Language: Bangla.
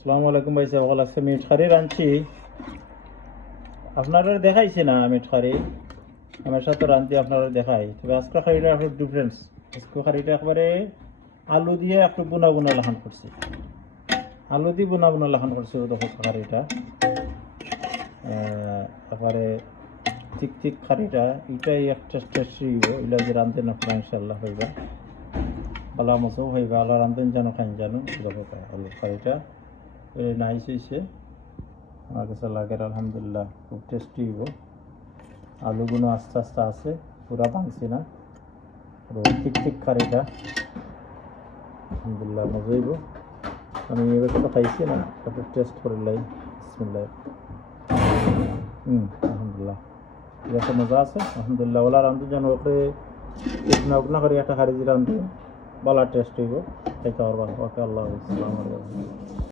আসসালামু আলাইকুম ভাই সাহেব আজকে মিট খারি রাঁধছি আপনারা দেখাইছি না মিট খারি আমার সাথে রাঁধছি আপনারা দেখাই। তবে আজকে খারিটা একটু ডিফারেন্স আজকে খারিটা একবারে আলু দিয়ে একটু বুনা বুনা লাখান করছি। আলু দিয়ে বুনা বুনা লাখান করছি ও দেখো খারিটা একবারে ঠিক ঠিক খারিটা এটাই একটা টেস্টি এগুলো যে রাঁধতেন আপনারা ইনশাল্লাহ হইবা। আল্লাহ মশো হইবা। আল্লাহ রাঁধতেন জানো খাইন জানো দেখো আলু খারিটা এই নাইস হয়েছে। আমার কাছে লাগে আলহামদুলিল্লাহ খুব টেস্টি হইব। আলুগুলো আস্তে আস্তে আছে, পুরা ভাঙছি না। ঠিক ঠিক খারিটা আলহামদুলিল্লাহ মজা আমি এবার তো খাইছি না একটু টেস্ট করে লাই। বিসমিল্লাহ। হুম, আলহামদুলিল্লাহ। আছে মজা আছে। আলহামদুলিল্লাহ, ওলা রান্ধু যেন ওকে উগনা উগনা করে একটা খারিজি রান্ধু ভালো টেস্ট হইব। ওকে আল্লাহ